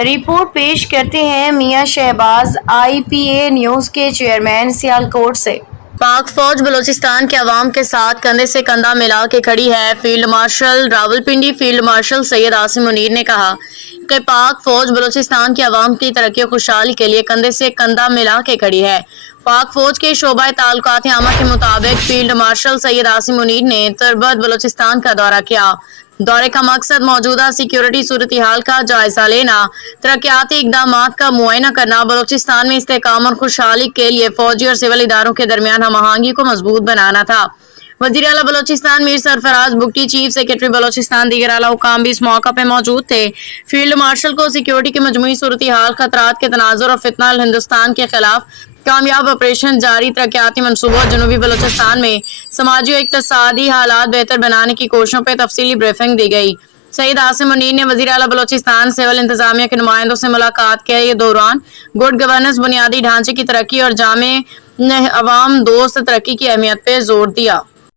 Report پیش کرتے ہیں میاں شہباز، IPA نیوز کے چیئرمین، سیالکوٹ سے۔ پاک فوج بلوچستان کے عوام کے ساتھ کندھے سے کندھا ملا کے کھڑی ہے۔ Field marshal Rawalpindi field marshal Syed Asim Munir نے کہا کہ پاک فوج بلوچستان کے عوام کی ترقی و خوشحالی کے لیے کندھے سے کندھا ملا کے کھڑی ہے۔ پاک فوج کے شعبہ تعلقات عامہ کے مطابق فیلڈ مارشل سید عاصم منیر نے تربت بلوچستان کا دورہ کیا۔ دورے کا مقصد موجودہ سیکیورٹی صورتحال کا جائزہ لینا، ترقیاتی اقدامات کا معائنہ کرنا، بلوچستان میں استحکام اور خوشحالی کے لیے فوجی اور سول اداروں کے درمیان ہم آہنگی کو مضبوط بنانا تھا۔ وزیر اعلیٰ بلوچستان میر سرفراز بگٹی، چیف سیکرٹری بلوچستان، دیگر اعلیٰ حکام بھی اس موقع پہ موجود تھے۔ فیلڈ مارشل کو سیکیورٹی کی مجموعی صورتحال، خطرات کے تناظر اور فتنہ ہندوستان کے خلاف کامیاب آپریشن، جاری ترقیاتی منصوبوں، جنوبی بلوچستان میں سماجی و اقتصادی حالات بہتر بنانے کی کوششوں پہ تفصیلی بریفنگ دی گئی۔ سید عاصم منیر نے وزیر اعلیٰ بلوچستان سول انتظامیہ کے نمائندوں سے ملاقات کے دوران گڈ گورننس، بنیادی ڈھانچے کی ترقی اور جامع عوام دوست ترقی کی اہمیت پہ زور دیا۔